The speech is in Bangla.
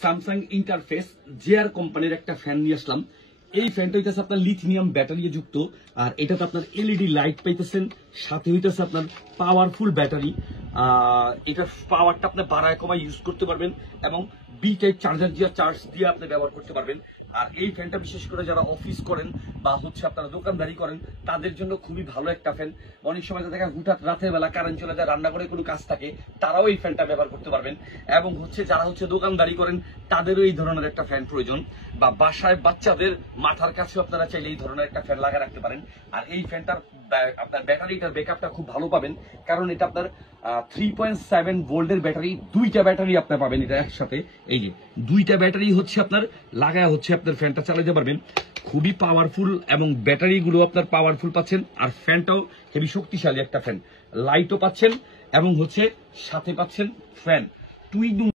স্যামসাং ইন্টারফেস জেআর কোম্পানির একটা ফ্যান নিয়ে আসলাম। এই ফ্যানটা হইতেছে আপনার লিথিয়াম ব্যাটারি যুক্ত, আর এটাতে আপনার এলইডি লাইট পাইতেছেন, সাথে হইতেছে আপনার পাওয়ারফুল ব্যাটারি। এটার পাওয়ারটা আপনি বাড়ায় কমায় ইউজ করতে পারবেন এবং বি টাইপ চার্জার দিয়ে চার্জ দিয়ে আপনি ব্যবহার করতে পারবেন। আর এই ফ্যানটা বিশেষ করে যারা অফিস করেন বা হচ্ছে আপনারা দোকানদারি করেন তাদের জন্য খুবই ভালো একটা ফ্যান। অনেক সময় দেখা হুঠাৎ রাতের বেলা কারেন্ট চলে যায়, রান্না করে কোনো কাজ থাকে, তারাও এই ফ্যানটা ব্যবহার করতে পারবেন। এবং হচ্ছে যারা হচ্ছে দোকানদারি করেন তাদেরও এই ধরনের একটা ফ্যান প্রয়োজন, বা বাসায় বাচ্চাদের মাথার কাছে আপনারা চাইলে এই ধরনের একটা ফ্যান লাগিয়ে রাখতে পারেন। আর এই ফ্যানটার আপনার ব্যাটারিটার ব্যাকআপটা খুব ভালো পাবেন, কারণ এটা আপনার 3.7 ভোল্টের ব্যাটারি, দুইটা ব্যাটারি আপনি পাবেন এটা একসাথে। এই যে দুইটা ব্যাটারি হচ্ছে আপনার লাগায় হচ্ছে আপনার ফ্যানটা চালাতে পারবেন। খুবই পাওয়ারফুল এবং ব্যাটারিগুলো আপনার পাওয়ারফুল পাচ্ছেন, আর ফ্যানটাও হেভি শক্তিশালী একটা ফ্যান। লাইটও পাচ্ছেন এবং হচ্ছে সাথে পাচ্ছেন ফ্যান।